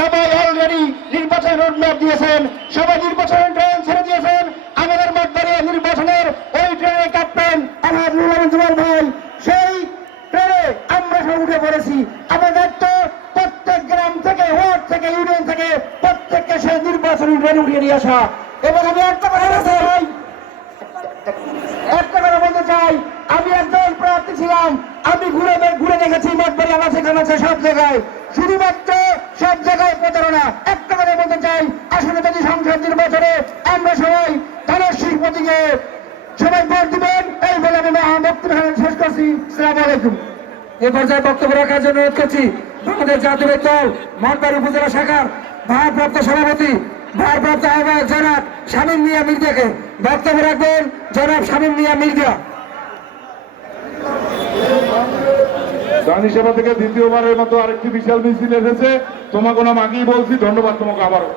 সবাই অলরেডি নির্বাচন রোডম্যাপ দিয়েছেন, সবাই নির্বাচনের ট্রেন ছেড়ে দিয়েছেন। আমাদের মঠবাড়িয়া নির্বাচনের ওই ট্রেনে ক্যাপ্টেন আমার নুরুল ভাই, সেই ট্রেনে আমরা সব উঠে পড়েছি। আমাদের তো প্রত্যেক গ্রাম থেকে, ওয়ার্ড থেকে, ইউনিয়ন থেকে প্রত্যেককে সেই নির্বাচনী ট্রেন উঠিয়ে নিয়ে আসা। এবং আমি একটা কথা বলতে চাই, আমি একজন প্রার্থী ছিলাম, আমি ঘুরে দেখেছি মঠবাড়িয়া আছে সব জায়গায়, শুধুমাত্র সব জায়গায় প্রতারণা। একটা কথা বলতে চাই, আসলে যদি সংসদ নির্বাচনে আমরা সবাই ধানের শীষ প্রতীকে সবাই ভোট দিবেন, এই বলে আমি বক্তব্য শেষ করছি। আসসালামু আলাইকুম। এ পর্যায়ে বক্তব্য রাখার জন্য অনুরোধ করছি আমাদের জাতীয় দল মঠবাড়ি উপজেলা শাখার ভারপ্রাপ্ত সভাপতি, ভারপ্রাপ্ত আহ্বায়ক জনাব শামীম মিয়া মির্জাকে। বক্তব্য রাখবেন জনাব শামীম মিয়া মির্জা। দানি সেবা থেকে দ্বিতীয়বারের মতো আরেকটি বিশাল মিছিল এসেছে। তোমাকে নাম আগেই বলছি, ধন্যবাদ তোমাকে আবারও।